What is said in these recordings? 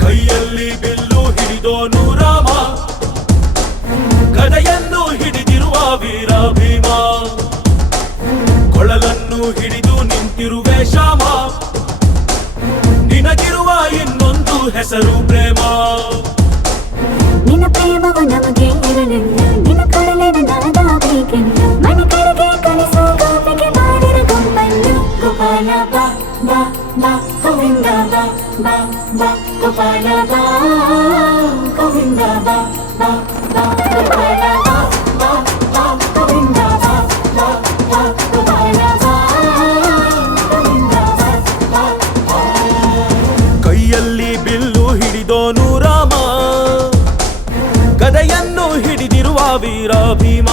ಕೈಯಲ್ಲಿ ಬಿಲ್ಲು ಹಿಡಿದೋನು ರಾಮ ಗದೆಯನ್ನು ಹಿಡಿದಿರುವ ವೀರ ಭೀಮ ಕೊಳಲನ್ನು ಹಿಡಿದು ನಿಂತಿರುವೆ ಶ್ಯಾಮ, ನಿನಗಿರುವ ಇನ್ನೊಂದು ಹೆಸರು ಪ್ರೇಮ. ಗೋಪಾಲ ಬಾ ಬಾ ಬಾ ಗೋವಿಂದ ಬಾ ಬಾ ಬಾ ಗೋಪಾಲ ಬಾ ಗೋವಿಂದ ಬಾ ಬಾ ಬಾ ಗೋಪಾಲ ಬಾ ಬಾ ಬಾ ಗೋವಿಂದ ಬಾ ಬಾ ಬಾ ಗೋಪಾಲ ಬಾ ಗೋವಿಂದ ಬಾ ಬಾ ಕೈಯಲ್ಲಿ ಬಿಲ್ಲು ಹಿಡಿದೋನು ರಾಮ ಗದೆಯನ್ನು ಹಿಡಿದಿರುವ ವೀರ ಭೀಮ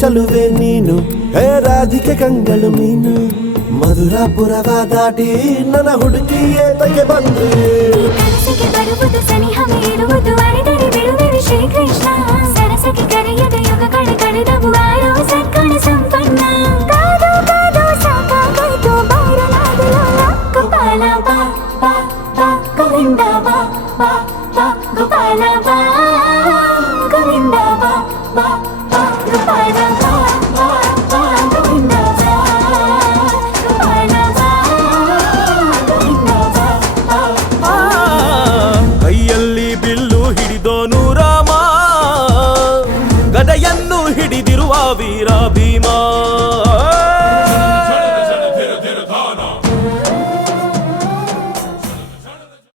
ಚಲುವೆ ನೀನು ಹೇ ರಾಧಿಕೆ ಕಂಗಳು ಮೀನು ಮಧುರಾಪುರವ ದಾಟಿ ನನ್ನ ಹುಡುಕಿ ಏತಕ್ಕೆ ಬಂದು ಈ ಹಿಡಿದೋನು ರಾಮ ಗದೆಯನ್ನು ಹಿಡಿದಿರುವ ವೀರ ಭೀಮ.